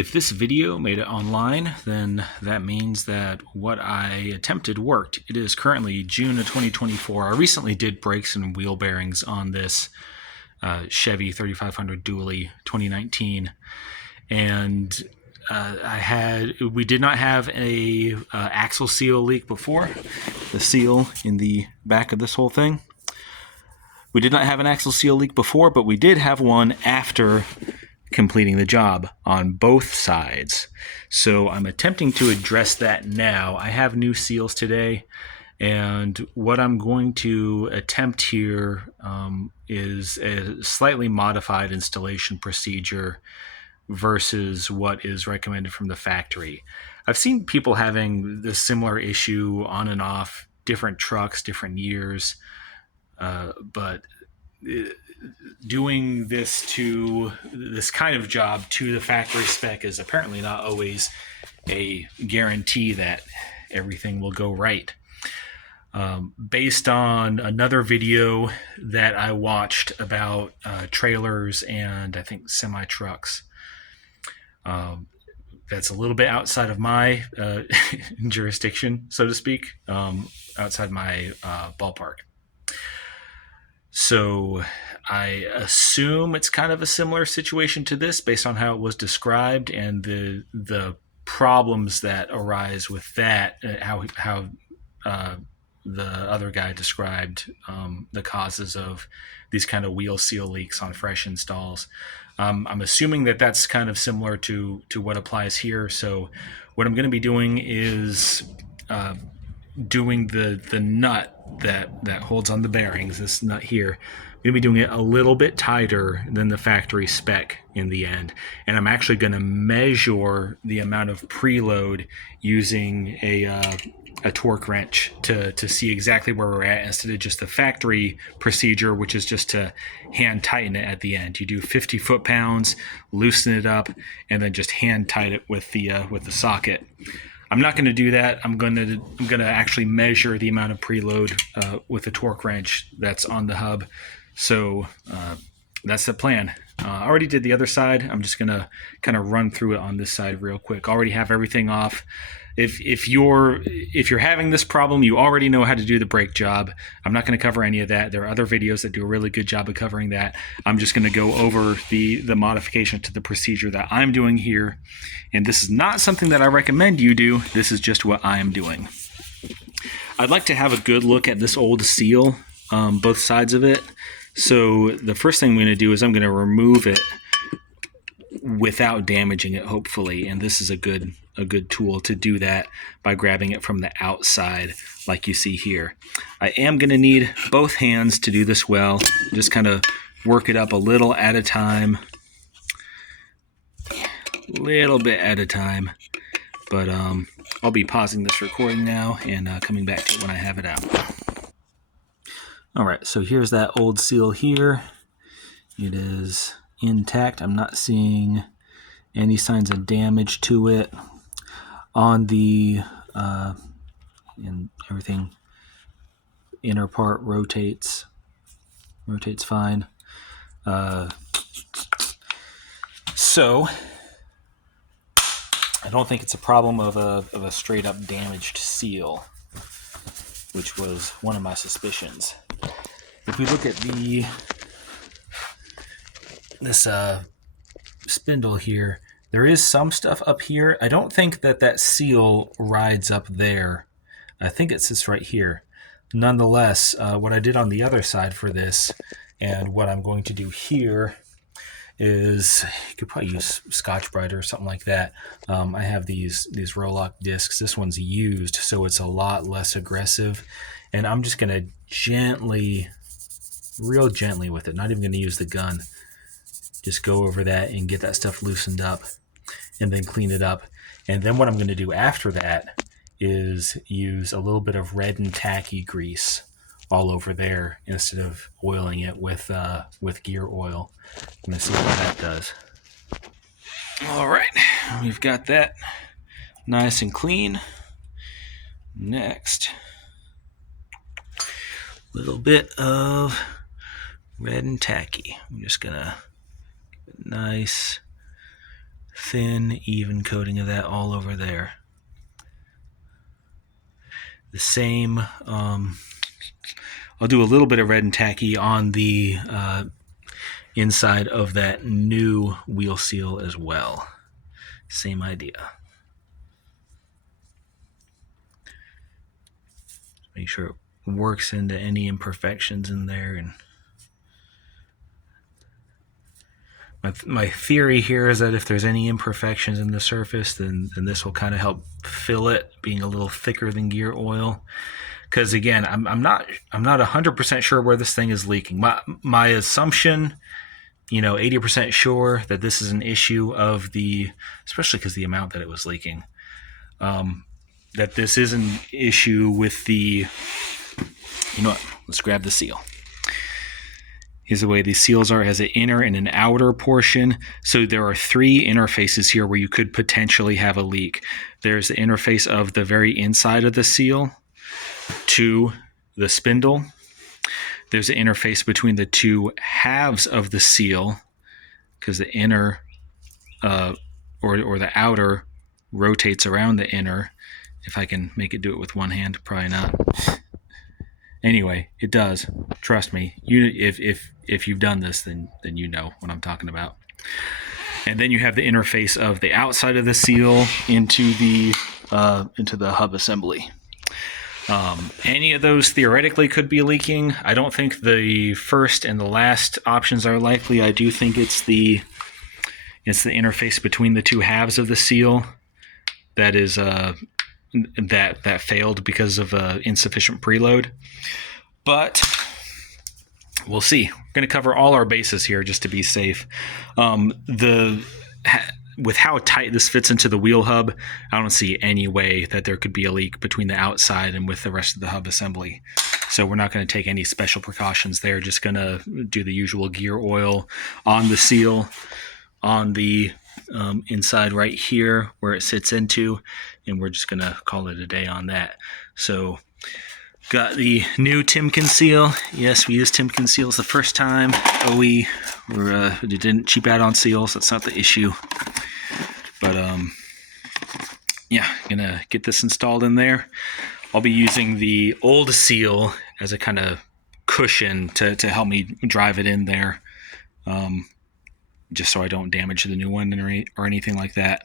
If this video made it online, then that means that what I attempted worked. It is currently June of 2024. I recently did brakes and wheel bearings on this Chevy 3500 dually 2019, and we did not have a axle seal leak before. The seal in the back of this whole thing. We did not have an axle seal leak before, but we did have one after completing the job on both sides. So I'm attempting to address that now. I have new seals today, and what I'm going to attempt here is a slightly modified installation procedure versus what is recommended from the factory. I've seen people having this similar issue on and off, different trucks, different years, but doing this kind of job to the factory spec is apparently not always a guarantee that everything will go right. Based on another video that I watched about trailers and I think semi-trucks, that's a little bit outside of my jurisdiction, so to speak, outside my ballpark. So I assume it's kind of a similar situation to this based on how it was described and the problems that arise with that, how the other guy described the causes of these kind of wheel seal leaks on fresh installs. I'm assuming that that's kind of similar to what applies here. So what I'm going to be doing is doing the nut that holds on the bearings, this nut here. I'm going to be doing it a little bit tighter than the factory spec in the end. And I'm actually going to measure the amount of preload using a torque wrench to see exactly where we're at, instead of just the factory procedure, which is just to hand tighten it at the end. You do 50 foot-pounds, loosen it up, and then just hand tighten it with the socket. I'm not going to do that. I'm going to actually measure the amount of preload with the torque wrench that's on the hub. So that's the plan. I already did the other side. I'm just going to kind of run through it on this side real quick. Already have everything off. If you're having this problem, you already know how to do the brake job. I'm not going to cover any of that. There are other videos that do a really good job of covering that. I'm just going to go over the modification to the procedure that I'm doing here. And this is not something that I recommend you do. This is just what I am doing. I'd like to have a good look at this old seal, both sides of it. So the first thing I'm going to do is I'm going to remove it without damaging it, hopefully. And this is a good tool to do that by grabbing it from the outside like you see here. I am going to need both hands to do this well. Just kind of work it up a little at a time. Little bit at a time. But I'll be pausing this recording now and coming back to it when I have it out. Alright, so here's that old seal here. It is intact. I'm not seeing any signs of damage to it. On the and everything, inner part rotates fine. So I don't think it's a problem of a straight up damaged seal, which was one of my suspicions. If we look at this spindle here, there is some stuff up here. I don't think that seal rides up there. I think it sits right here. Nonetheless, what I did on the other side for this, and what I'm going to do here, is you could probably use Scotch-Brite or something like that. I have these Roloc discs. This one's used, so it's a lot less aggressive. And I'm just going to gently, real gently with it, not even going to use the gun, just go over that and get that stuff loosened up and then clean it up. And then what I'm going to do after that is use a little bit of red and tacky grease all over there instead of oiling it with gear oil. I'm going to see what that does. All right, we've got that nice and clean. Next, a little bit of red and tacky. I'm just going to give it a nice thin, even coating of that all over there. The same, I'll do a little bit of red and tacky on the inside of that new wheel seal as well. Same idea. Make sure it works into any imperfections in there. And my theory here is that if there's any imperfections in the surface, then this will kind of help fill it, being a little thicker than gear oil. Because again, I'm not 100% sure where this thing is leaking. My assumption, 80% sure that this is an issue of especially because the amount that it was leaking, that this is an issue with the, let's grab the seal. Here's the way these seals are. It has an inner and an outer portion. So there are 3 interfaces here where you could potentially have a leak. There's the interface of the very inside of the seal to the spindle. There's an interface between the 2 halves of the seal, because the inner or the outer rotates around the inner. If I can make it do it with one hand, probably not. Anyway, it does. Trust me. If you've done this, then you know what I'm talking about. And then you have the interface of the outside of the seal into the hub assembly. Any of those theoretically could be leaking. I don't think the first and the last options are likely. I do think it's the interface between the 2 halves of the seal that is that failed because of insufficient preload. But we'll see. We're going to cover all our bases here just to be safe. With how tight this fits into the wheel hub, I don't see any way that there could be a leak between the outside and with the rest of the hub assembly. So we're not going to take any special precautions there. Just going to do the usual gear oil on the seal, on the inside right here where it sits into, and we're just going to call it a day on that. So got the new Timken seal. Yes, we used Timken seals the first time. We didn't cheap out on seals. That's not the issue. But yeah, gonna get this installed in there. I'll be using the old seal as a kind of cushion to help me drive it in there, just so I don't damage the new one or anything like that.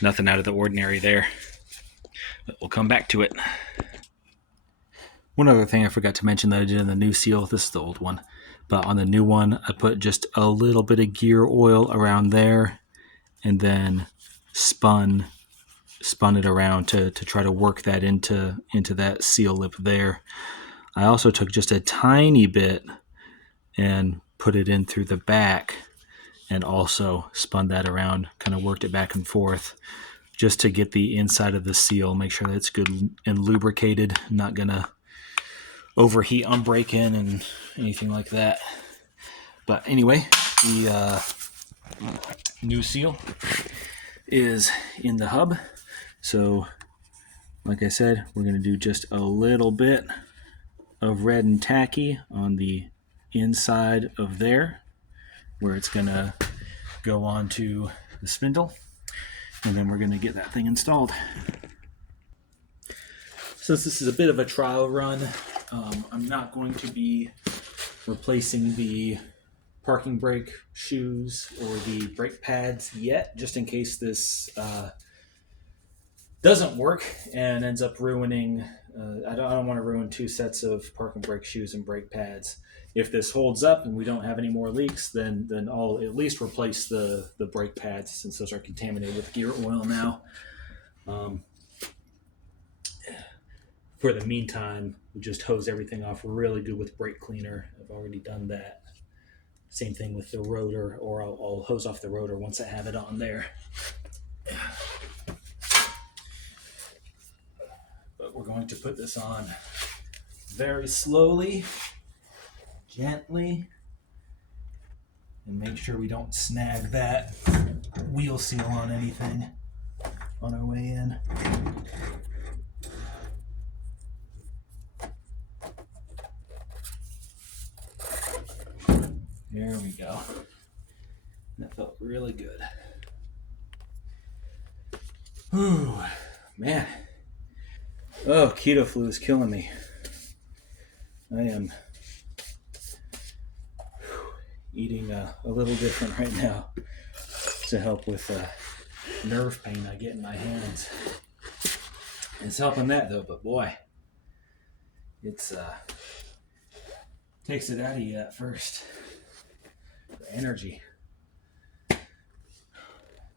Nothing out of the ordinary there, but we'll come back to it. One other thing I forgot to mention that I did in the new seal, this is the old one, but on the new one, I put just a little bit of gear oil around there and then spun it around to try to work that into that seal lip there. I also took just a tiny bit and put it in through the back and also spun that around, kind of worked it back and forth just to get the inside of the seal, make sure that it's good and lubricated, not gonna overheat on break-in and anything like that. But anyway, the new seal is in the hub. So like I said, we're going to do just a little bit of red and tacky on the inside of there where it's going to go onto the spindle, and then we're going to get that thing installed. Since this is a bit of a trial run, I'm not going to be replacing the parking brake shoes or the brake pads yet, just in case this doesn't work and ends up ruining. I don't want to ruin 2 sets of parking brake shoes and brake pads. If this holds up and we don't have any more leaks, then I'll at least replace the brake pads, since those are contaminated with gear oil now. For the meantime, we just hose everything off really good with brake cleaner. I've already done that. Same thing with the rotor, or I'll hose off the rotor once I have it on there. But we're going to put this on very slowly, gently, and make sure we don't snag that wheel seal on anything on our way in. There we go. That felt really good. Whew, man. Oh, keto flu is killing me. I am eating a little different right now to help with nerve pain I get in my hands. It's helping that though, but boy, it's takes it out of you at first. The energy.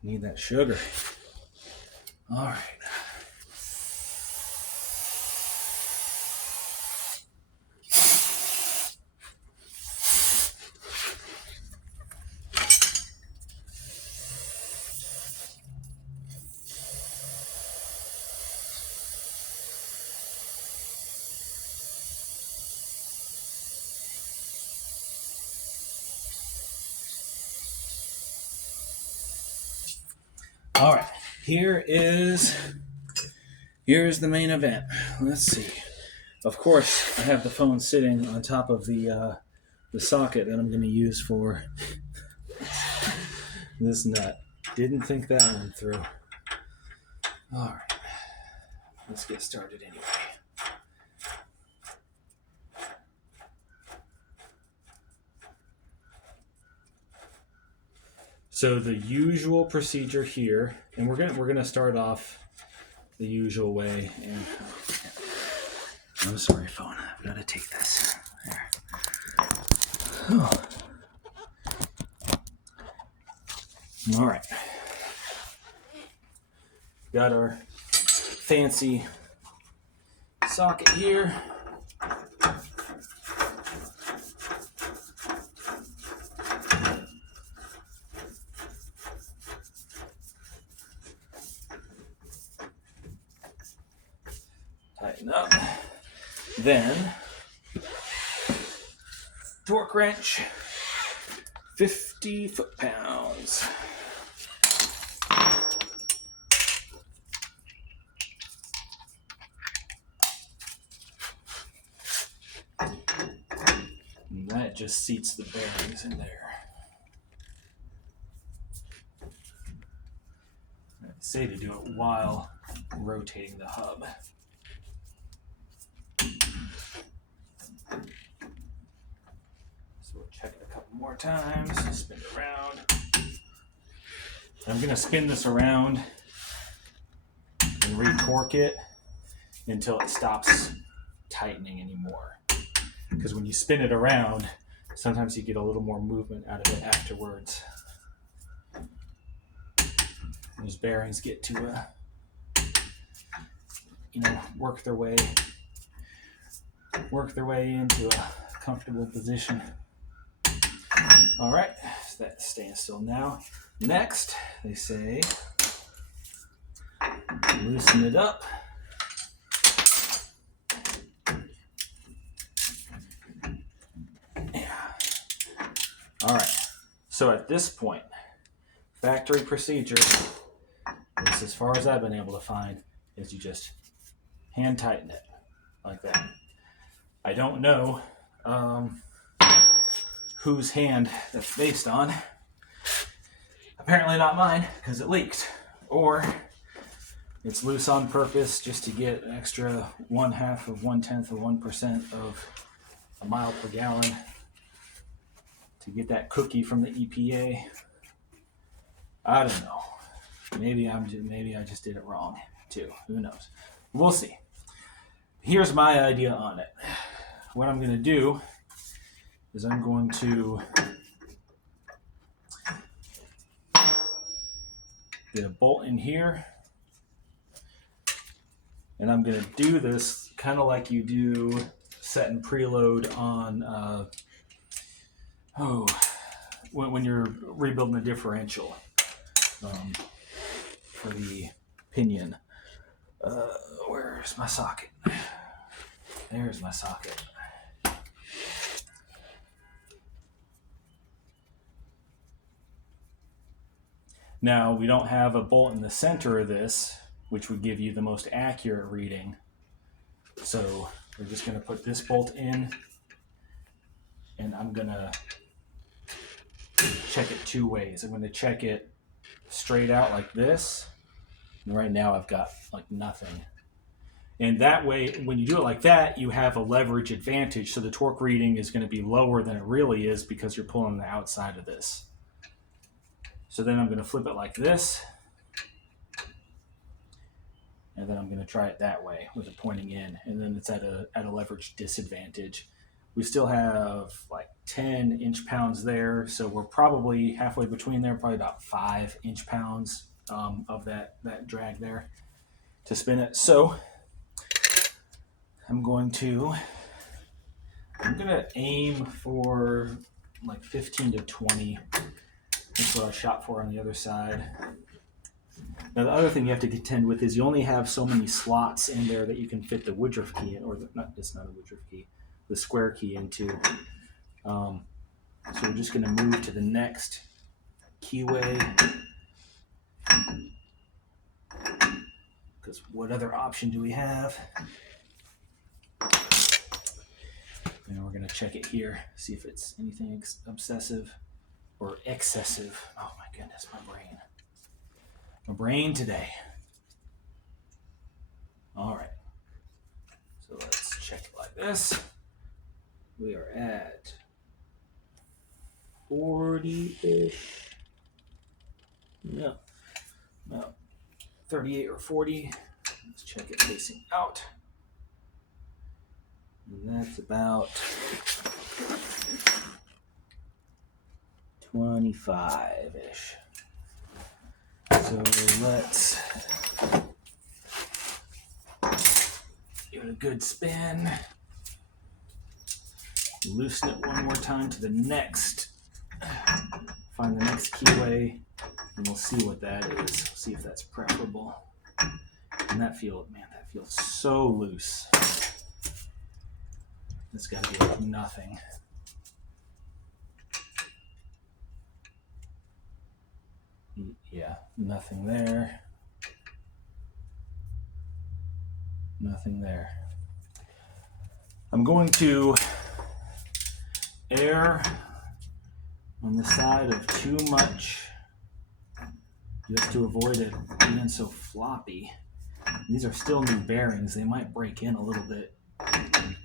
Need that sugar. All right. All right, here's the main event. Let's see. Of course, I have the phone sitting on top of the socket that I'm going to use for this nut. Didn't think that one through. All right, let's get started anyway. So the usual procedure here, and we're gonna start off the usual way. And I'm sorry, phone. I've got to take this. There. Oh. All right. Got our fancy socket here. Tighten up. Then, torque wrench, 50 foot-pounds. And that just seats the bearings in there. I say to do it while rotating the hub. Check it a couple more times, spin it around. I'm going to spin this around and re-torque it until it stops tightening anymore. Because when you spin it around, sometimes you get a little more movement out of it afterwards. Those bearings get to, work their way into a comfortable position. All right, so that's staying still now. Next, they say, loosen it up. Yeah. All right, so at this point, factory procedure, at least as far as I've been able to find, is you just hand tighten it like that. I don't know whose hand that's based on. Apparently not mine, because it leaked. Or it's loose on purpose just to get an extra 1/2 of 1/10 of 1% of a mile per gallon to get that cookie from the EPA. I don't know. Maybe I just did it wrong too. Who knows? We'll see. Here's my idea on it. What I'm going to do is I'm going to get a bolt in here, and I'm going to do this kind of like you do set and preload on when you're rebuilding a differential for the pinion. Where's my socket? There's my socket. Now, we don't have a bolt in the center of this, which would give you the most accurate reading. So we're just going to put this bolt in, and I'm going to check it two ways. I'm going to check it straight out like this. And right now I've got like nothing. And that way, when you do it like that, you have a leverage advantage. So the torque reading is going to be lower than it really is because you're pulling the outside of this. So then I'm going to flip it like this. And then I'm going to try it that way with it pointing in. And then it's at a leverage disadvantage. We still have like 10 inch-pounds there. So we're probably halfway between there, probably about 5 inch-pounds of that drag there to spin it. So I'm going to aim for like 15 to 20. That's what I shot for on the other side. Now the other thing you have to contend with is you only have so many slots in there that you can fit the Woodruff key in, or it's not a Woodruff key, the square key into. So we're just going to move to the next keyway. Because what other option do we have? And we're going to check it here, see if it's anything obsessive or excessive. Oh my goodness, my brain. My brain today. All right. So let's check it like this. We are at 40-ish. Yeah. About 38 or 40. Let's check it facing out. And that's about 25-ish. So let's give it a good spin. Loosen it one more time to the next. Find the next keyway, and we'll see what that is. See if that's preferable. And that feels so loose. It's got to be like nothing. Yeah, nothing there. Nothing there. I'm going to err on the side of too much just to avoid it being so floppy. These are still new bearings. They might break in a little bit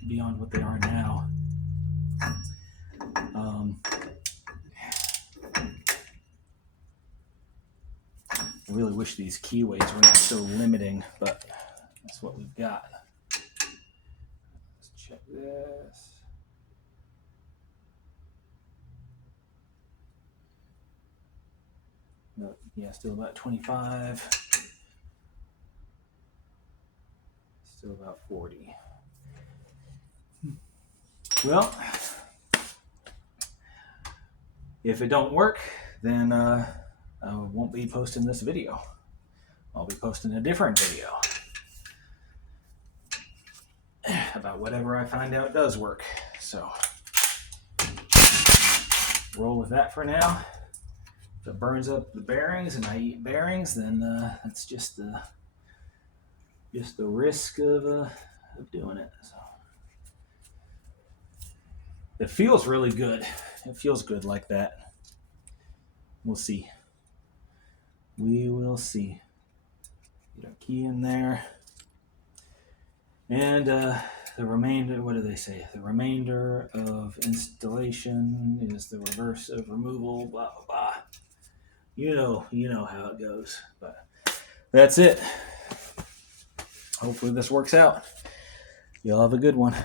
beyond what they are now. I really wish these keyways were not so limiting, but that's what we've got. Let's check this. No, yeah, still about 25. Still about 40. Well, if it don't work, then I won't be posting this video. I'll be posting a different video about whatever I find out does work. So roll with that for now. If it burns up the bearings and I eat bearings, then that's just the risk of doing it. So it feels really good. It feels good like that. We'll see. We will see. Get our key in there. And the remainder, what do they say? The remainder of installation is the reverse of removal, blah, blah, blah. You know how it goes. But that's it. Hopefully this works out. Y'all have a good one.